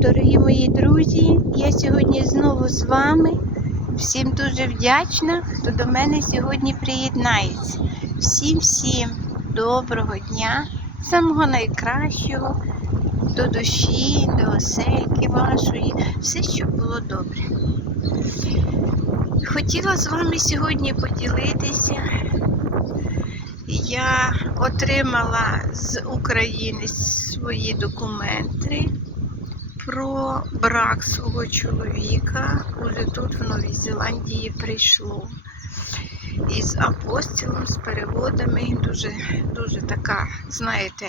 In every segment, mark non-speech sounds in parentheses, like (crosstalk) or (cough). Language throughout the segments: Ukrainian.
Дорогі мої друзі, я сьогодні знову з вами. Всім дуже вдячна, хто до мене сьогодні приєднається. Всім всім доброго дня, самого найкращого, до душі, до осельки вашої, все, щоб було добре. Хотіла з вами сьогодні поділитися. Я отримала з України свої документи про брак свого чоловіка. Уже тут в Новій Зеландії прийшло. Із апостілом, з переводами. Дуже, дуже така, знаєте,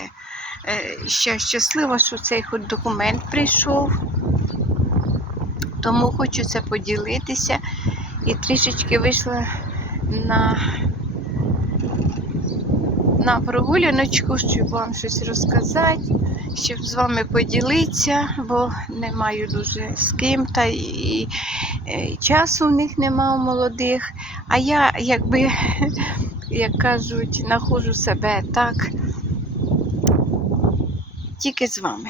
ще щаслива, що цей хоч документ прийшов. Тому хочу це поділитися і трішечки вийшла на на прогуляночку, щоб вам щось розказати, щоб з вами поділитися, бо не маю дуже з ким, та і, і, і часу в них нема у молодих. А я, якби, (laughs) як кажуть, знаходжу себе так, тільки з вами.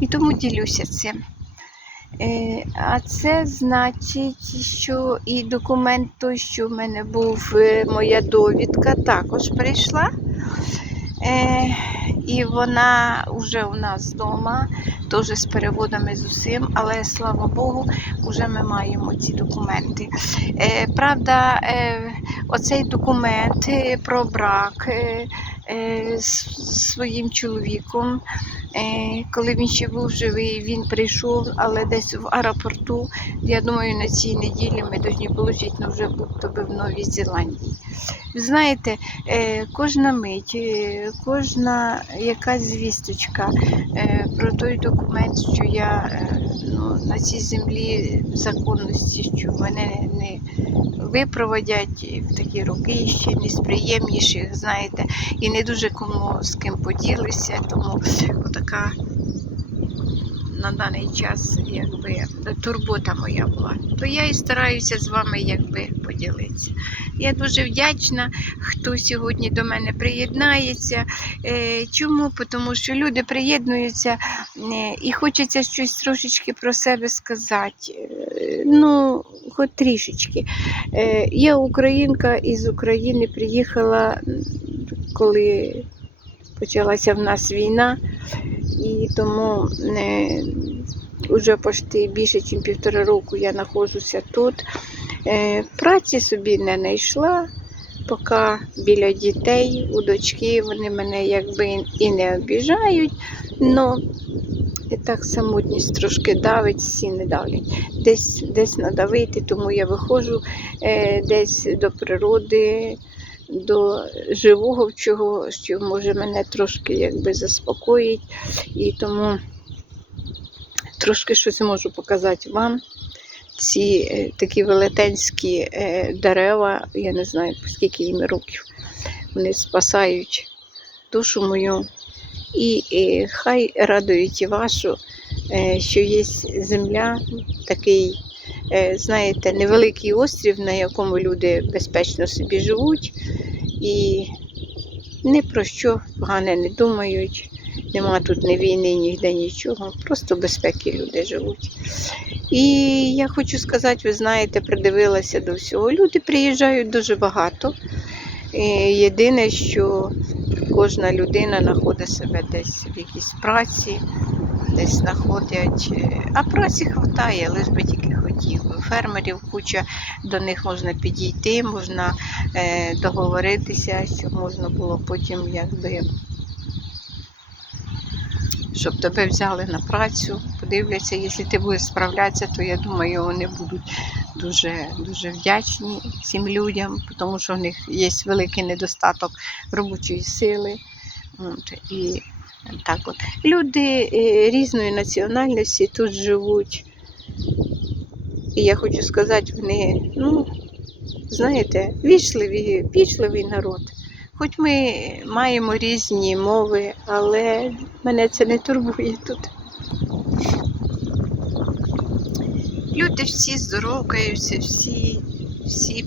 І тому ділюся цим. Е, А це значить, що і документ той, що в мене був, е, моя довідка, також прийшла. І вона вже у нас вдома, теж з переводами з усім, але слава Богу, вже ми маємо ці документи. Е, Правда, е, оцей документ е, про брак з своїм чоловіком. Е, Коли він ще був живий, він прийшов, але десь в аеропорту. Я думаю, на цій неділі ми повинні отримати, ну вже будь-то би в Новій Зеландії. Знаєте, е, кожна мить, е, кожна якась звісточка е, про той документ, що я е, на цій землі законності, що мене не випроводять в такі роки ще не з приємніших, знаєте, і не дуже кому з ким поділися, тому отака на даний час якби турбота моя була. То я і стараюся з вами якби поділитися. Я дуже вдячна, хто сьогодні до мене приєднається. Е, Чому? Тому що люди приєднуються е, і хочеться щось трошечки про себе сказати. Е, Ну, хоч трішечки. Я українка із України приїхала, коли почалася в нас війна, і тому е, вже почти більше, ніж півтора року я знаходжуся тут. Е, праці собі не знайшла, поки біля дітей у дочки вони мене якби і не обіжають. Но і так самотність трошки давить, всі не давлять. Десь, десь надавити, тому я виходжу е, десь до природи, до живого, чого, що може мене трошки якби заспокоїть. І тому трошки щось можу показати вам. Ці е, такі велетенські е, дерева, я не знаю, скільки їм років, вони спасають душу мою. І, е, хай радують і вашу, що є земля, такий, знаєте, невеликий острів, на якому люди безпечно собі живуть і ні про що погане не думають. Нема тут ні війни, ніде нічого, просто безпеки люди живуть. І я хочу сказати, ви знаєте, придивилася до всього. Люди приїжджають дуже багато. І єдине, що кожна людина знаходить себе десь в якійсь праці, десь знаходять. е, А праці вистачає, лиш би тільки хотів. Фермерів куча, до них можна підійти, можна е, договоритися, щоб можна було потім якби. Щоб тебе взяли на працю, подивляться, якщо ти будеш справлятися, то я думаю, вони будуть дуже, дуже вдячні цим людям, тому що в них є великий недостаток робочої сили. І так от. Люди е, різної національності тут живуть. І я хочу сказати, вони, ну, знаєте, вічливі, вічливий народ. Хоч ми маємо різні мови, але мене це не турбує тут. Люди всі здоровкаються, всі, всі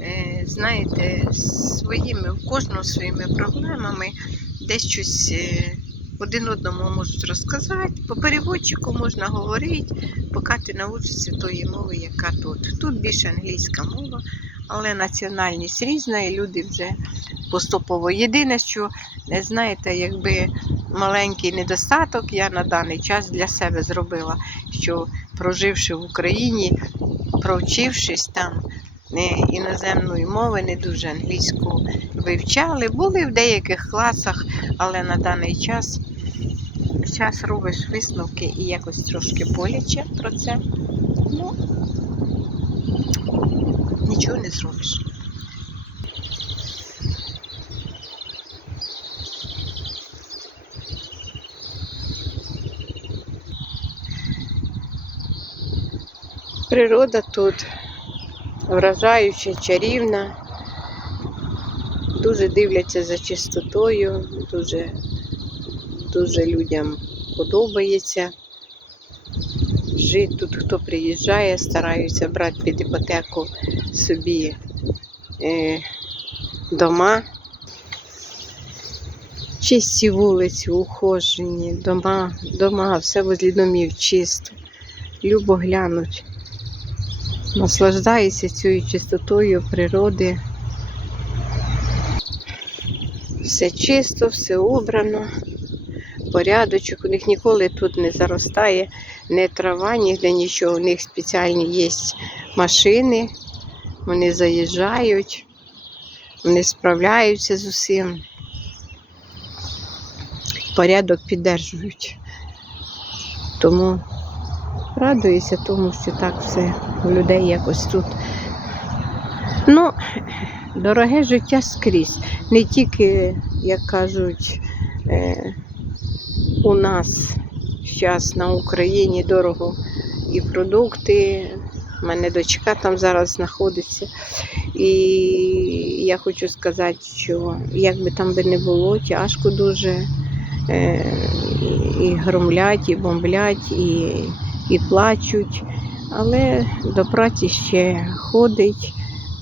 е, знаєте, своїми, у кожного своїми проблемами, десь щось е, один одному можуть розказати. По переводчику можна говорити, поки ти навчишся тої мови, яка тут. Тут більше англійська мова, але національність різна, і люди вже поступово. Єдине, що е, знаєте, якби маленький недостаток я на даний час для себе зробила, що проживши в Україні, провчившись там е, іноземної мови, не дуже англійську вивчали. Були в деяких класах, але на даний час, час робиш висновки і якось трошки боляче про це. Ну, нічого не зробиш. Природа тут вражаюча, чарівна. Дуже дивляться за чистотою, дуже, дуже людям подобається. Жити тут, хто приїжджає, стараються брати під іпотеку собі е, дома. Чисті вулиці, ухожені, дома, дома, все возле домів чисто. Любо глянуть. Наслаждаюся цією чистотою природи. Все чисто, все убрано, порядочок. У них ніколи тут не заростає ні трава, ніде нічого. У них спеціальні є машини, вони заїжджають, вони справляються з усім. Порядок піддержують. Тому радуюся тому, що так все у людей якось тут. Ну, дороге життя скрізь. Не тільки, як кажуть, е, у нас зараз на Україні дорого і продукти. У мене дочка там зараз знаходиться. І я хочу сказати, що як би там би не було, тяжко дуже. Е, і громлять, і бомблять, і, і плачуть. Але до праці ще ходить,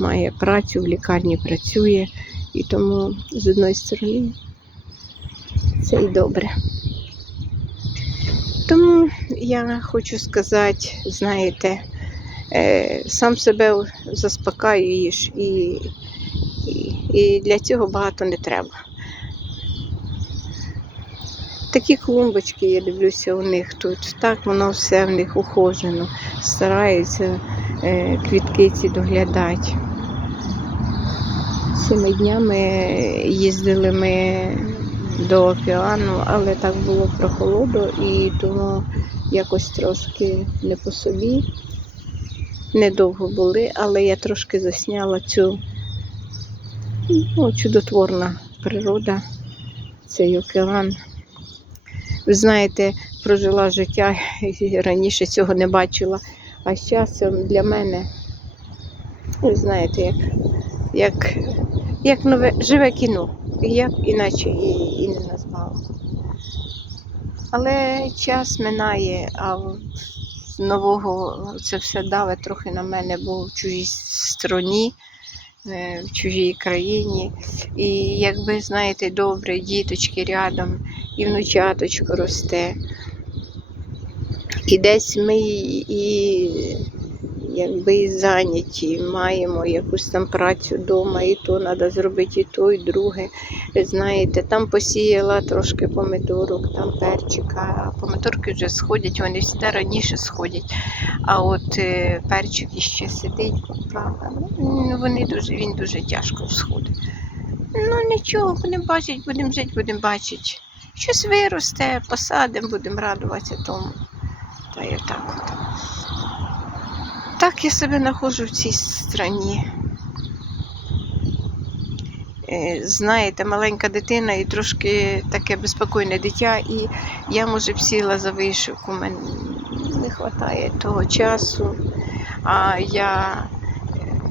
має працю, в лікарні працює. І тому з одної сторони це і добре. Тому я хочу сказати, знаєте, е, сам себе заспокаюєш і, і, і для цього багато не треба. Такі клумбочки, я дивлюся у них тут. Так воно все в них ухожено. Стараються е, квітки ці доглядати. Цими днями їздили ми до океану, але так було прохолодо і тому якось трошки не по собі. Недовго були, але я трошки засняла цю ну, чудотворна природа, цей океан. Ви знаєте, прожила життя і раніше цього не бачила. А з часом для мене, ви знаєте, як, як, як нове живе кіно. Я б іначе і, і не назвала. Але час минає, а з нового це все даве трохи на мене, бо в чужій стороні, е, в чужій країні. І якби, знаєте, добре, діточки рядом, і внучаточко росте. І десь ми і якби і зайняті, маємо якусь там працю вдома, і то треба зробити, і то, і друге. Знаєте, там посіяла трошки помидорок, там перчика, а помидорки вже сходять, вони завжди раніше сходять. А от е, перчик іще сидить, правда. Ну, вони дуже, він дуже тяжко всходить. Ну нічого, будемо бачити, будемо жити, будемо бачити. Щось виросте, посадимо, будемо радуватися тому. Та й так от. Так я себе знаходжу в цій страні. Е, Знаєте, маленька дитина і трошки таке безпокійне дитя, і я, може, б сіла за вишивку, мені не вистачає того часу. А я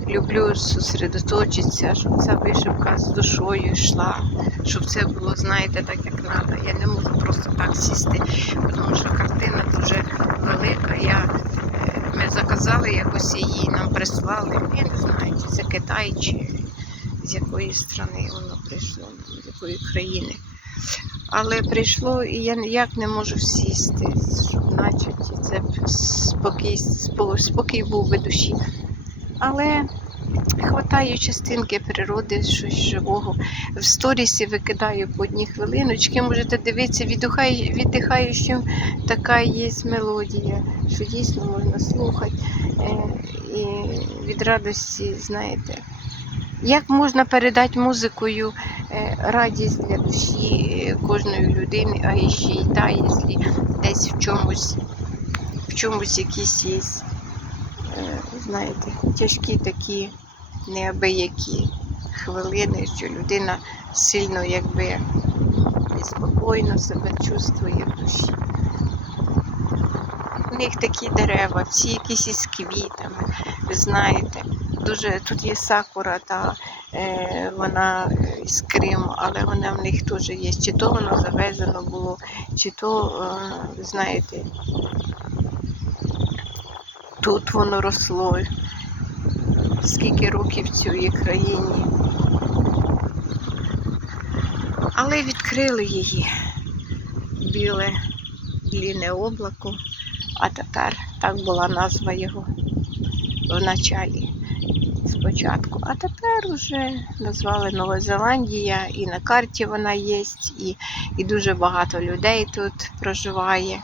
люблю зосередоточитися, щоб ця вишивка з душою йшла, щоб це було, знаєте, так як треба. Я не можу просто так сісти, тому що картина дуже велика. Я, е, ми заказали якось її, нам прислали. Я не знаю, чи це Китай, чи з якої країни воно прийшло, з якої країни. Але прийшло і я ніяк не можу сісти, щоб начати. Це спокій, спокій був би душі. Але хватаю частинки природи, щось живого. В сторісі викидаю по одній хвилиночки. Можете дивитися, віддихаю, віддихаючим така є мелодія, що дійсно можна слухати. Е, І від радості, знаєте, як можна передати музикою е, радість для душі е, кожної людини, а ще й та, якщо десь в чомусь, в чомусь якісь є, знаєте, тяжкі такі неабиякі хвилини, що людина сильно якби неспокійно себе чувствує в душі. У них такі дерева, всі якісь із квітами, ви знаєте. Дуже тут є сакура, та е, вона з Криму, але вона в них теж є. Чи то воно завезено було, чи то, е, знаєте, тут воно росло. Скільки років цій країні. Але відкрили її біле ліне облако, а тепер так була назва його в началі спочатку. А тепер вже назвали Нова Зеландія, і на карті вона є, і, і дуже багато людей тут проживає.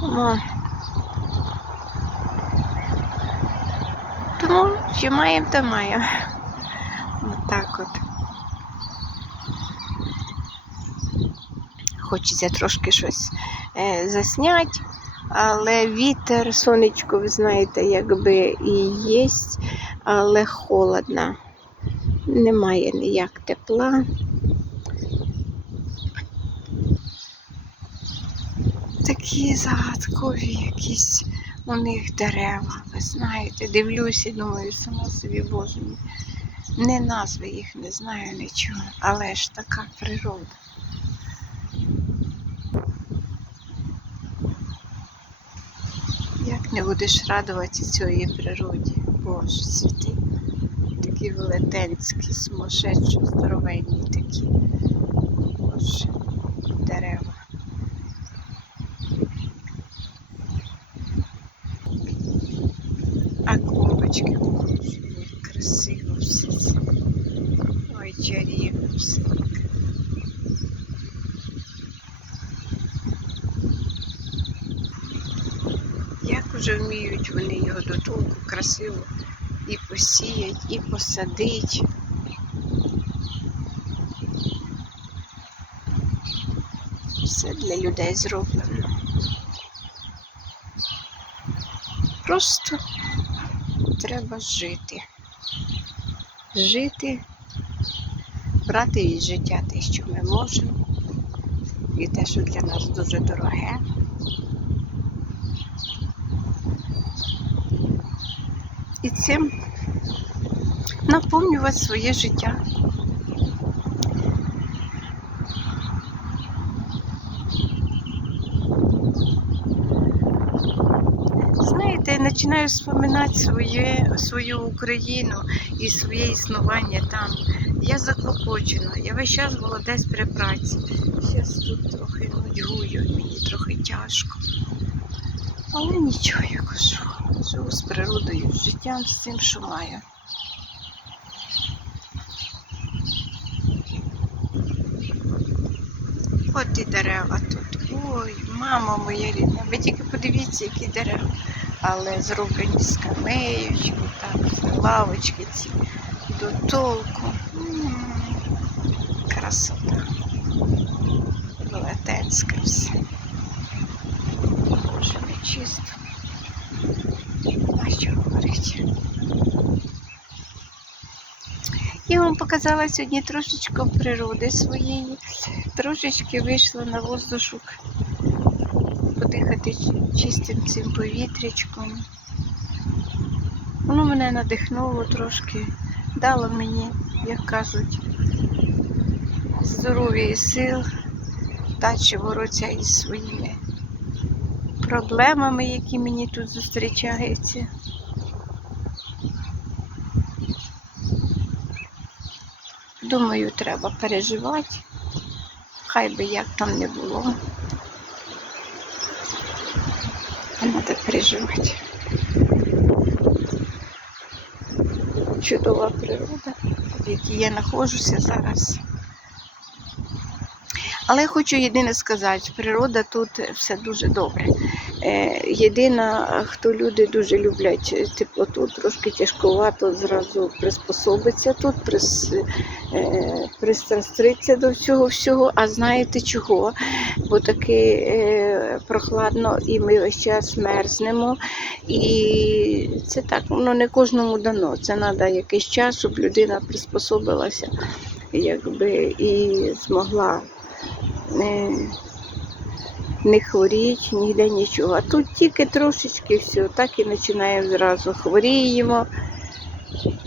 Тому, тому що маємо, то маємо. Отак от. Хочеться трошки щось е, засняти, але вітер, сонечко, ви знаєте, якби і є, але холодно. Немає ніяк тепла. Такі загадкові якісь у них дерева, ви знаєте, дивлюся думаю, сама собі Боже. Не назви їх не знаю нічого, але ж така природа. Як не будеш радуватися цієї природі, Боже святий. Такі велетенські, сумасшедші, здоровенні такі. Боже, дерева. А клубочки, Боже, як красиво все це. Ой, чарівно все. Вже вміють вони його до толку красиво і посіять, і посадить. Все для людей зроблено. Просто треба жити. Жити, брати від життя те, що ми можемо, і те, що для нас дуже дороге. І цим наповнювати своє життя. Знаєте, я починаю вспоминати своє, свою Україну і своє існування там. Я заклопочена, я весь час була десь при праці. Зараз тут трохи нудьгую, мені трохи тяжко. Але нічого, я кажу. Живу з природою, з життям, з тим, що маю. От і дерева тут. Ой, мама моя рідна, ви тільки подивіться, які дерева. Але зроблені з камеючку, так, лавочки ці до толку. Красота. Велетенське все. Боже, не чисто. А що говорить? Я вам показала сьогодні трошечки природи своєї, трошечки вийшла на воздушок подихати чистим цим повітрячком. Воно мене надихнуло трошки, дало мені, як кажуть, здоров'я і сил, далі боротися із своїми проблемами, які мені тут зустрічаються. Думаю, треба переживати, Хай би як там не було. Треба переживати. Чудова природа, в якій я знаходжуся зараз. Але хочу єдине сказати, природа тут все дуже добре. Е, єдина, хто люди дуже люблять теплоту, трошки тяжкувато зразу приспособиться тут, прис, е, пристраститься до всього всього. А знаєте чого? Бо таки е, прохладно і ми весь час мерзнемо. І це так, воно не кожному дано. Це треба якийсь час, щоб людина приспособилася якби, і змогла не, хворіть, ніде нічого. А тут тільки трошечки все, так і починаємо зразу. Хворіємо,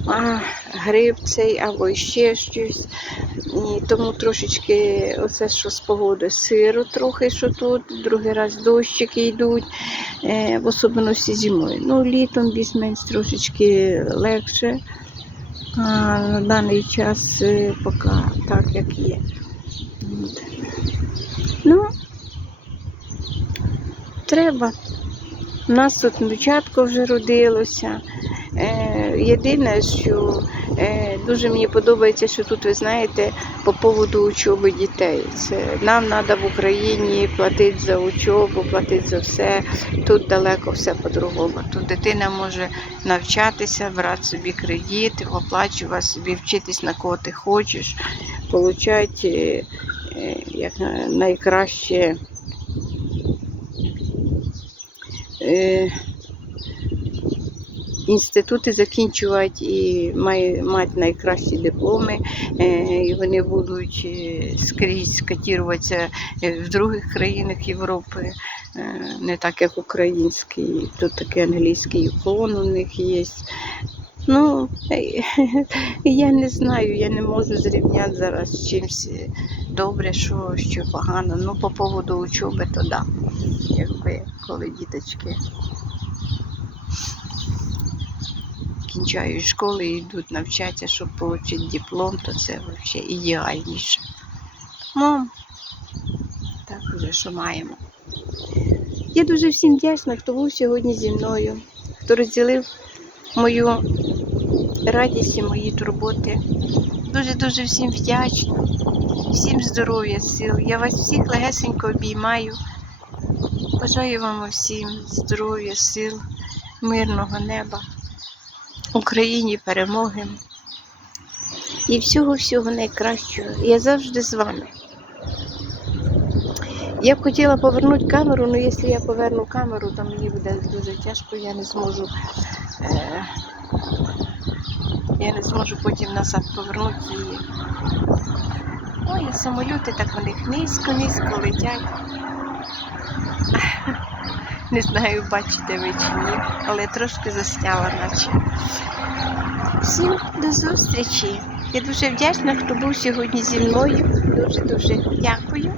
а, грип цей або ще щось. І тому трошечки оце що з погоди сиро трохи, що тут, другий раз дощики йдуть, е, в особливості зимою. Ну, літом більш-менш трошечки легше. А на даний час е, поки так, як є. Ну, треба. У нас тут внучатко вже родилося. Е, єдине, що е, дуже мені подобається, що тут, ви знаєте, по поводу учоби дітей. Це нам треба в Україні платити за учобу, платити за все. Тут далеко все по-другому. Тут дитина може навчатися, брати собі кредит, оплачувати собі, вчитись на кого ти хочеш, отримати як на- найкраще. Е, Інститути закінчувати і мати найкращі дипломи, е, і вони будуть е, скрізь скатіруватися е, в других країнах Європи, е, не так як український, тут такий англійський уклон у них є. Ну, (laughs) я не знаю, я не можу зрівняти зараз з чимось е, добре, що, що погано. Ну, по поводу учоби, то да. Якби коли діточки кінчають школи і йдуть навчатися, щоб отримати диплом, то це взагалі ідеальніше. Ну, так уже що маємо. Я дуже всім вдячна, хто був сьогодні зі мною, хто розділив мою радість і мої турботи. Дуже-дуже всім вдячна, всім здоров'я, сил. Я вас всіх легесенько обіймаю. Бажаю вам усім здоров'я, сил, мирного неба, Україні перемоги і всього-всього найкращого. Я завжди з вами. Я б хотіла повернути камеру, але якщо я поверну камеру, то мені буде дуже тяжко, я не зможу. Е- я не зможу потім назад повернути її. Ой, самоліти так них низько-низько летять. (laughs) Не знаю, бачите ви чи ні, але трошки засняла наче. Всім до зустрічі. Я дуже вдячна, хто був сьогодні зі мною. Дуже-дуже дякую.